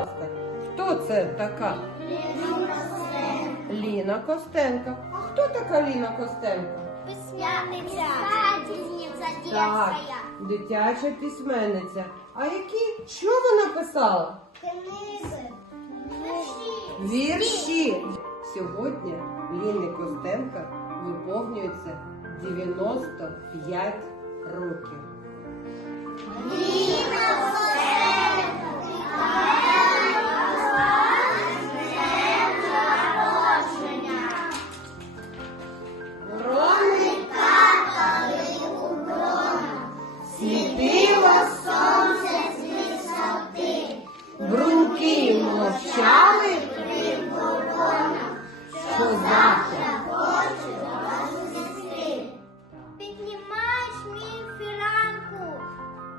ласка, хто це така? Ліна Костенко. А хто така Ліна Костенко? Письменниця. Так, дитяча письменниця. А які? Що вона писала? Книги. Вірші. Сьогодні Ліни Костенко виповнюється 95 років. Що завтра Піднімаєш мій фіранку,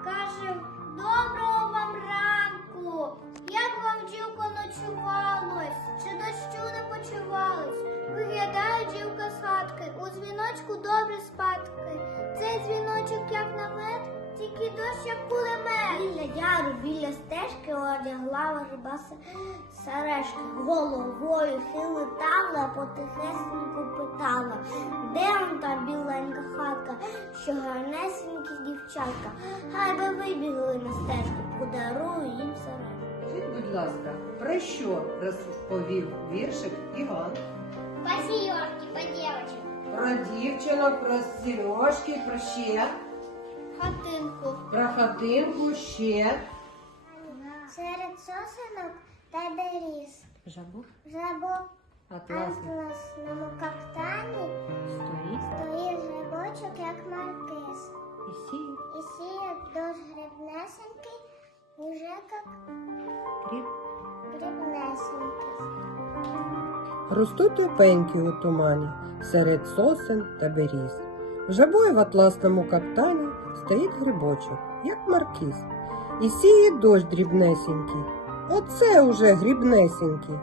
каже, доброго вам ранку. Як вам дівко ночувалось, чи дощу не почувалось? Виглядає дівка з хатки, у дзвіночку добре спадки. Тільки дощ, як кулемет. Біля яру, біля стежки одягла рибаса сережки. Головою хилитала, потихесеньку питала, де он та біленька хатка, що гарнесенькі дівчатка. Хай би вибігли на стежку, подарую їм сережку. Скажіть, будь ласка, про що розповів віршик Іван? По сережке, по девочке. Про дівчинок, про сережки, про ще, Хатинку. про хатинку, ще. Серед сосенок та деріз. Жабу Жабо атласний атласному каптані стоїть стоїть грибочок, як маркиз. і сіє І сіє дощ грибнесенький, уже як кріп. грибнесенький. Ростуть опеньки у тумані серед сосен та беріз. В жабої в атласному каптані стоїть грибочок, як маркіз, і сіє дощ дрібнесенький. Оце уже грібнесенький.